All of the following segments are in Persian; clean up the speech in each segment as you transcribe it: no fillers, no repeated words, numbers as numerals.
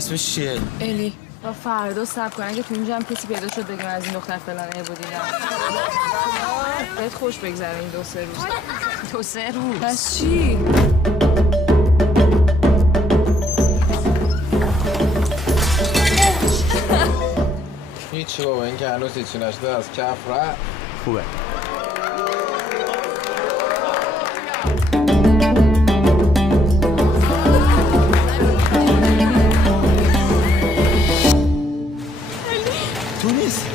اسمش چیه؟ الی. با فردا صبر کن اگه تو این جمع کسی پیدا شد بگیم از این دختر فلانه بودیدم. بهت خوش بگذره این 2-3 روز. 2-3 روز؟ پس چی؟ هیچی بابا این که هنوز هیچی نشده از کف رفت. خوبه. تو نیست؟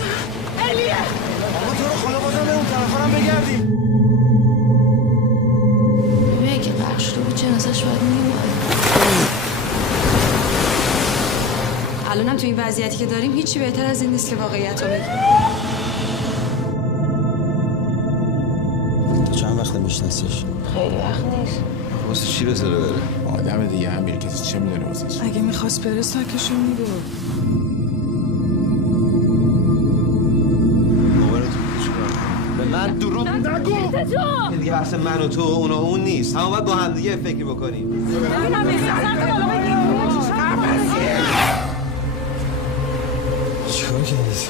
الیه! آقا تو رو خدا بازم به اون طرفا هم بگردیم. ببین اگه غرق شده بود جنازه‌ش باید میومد. الانم تو این وضعیتی که داریم هیچی بهتر از این نیست که واقعیت رو بگیم. تو چند وقت میشناسیش؟ خیلی وقت نیست. واسه چی بذاره بره؟ آدم دیگه هم میره کسی چه میدونه واسش. اگه میخواست بره ساکشو میدون. به من دروغ نگو! دیگه بحث من و تو و اون و اون نیست. همه باید با هم دیگه فکر بکنیم. چیکار کردید؟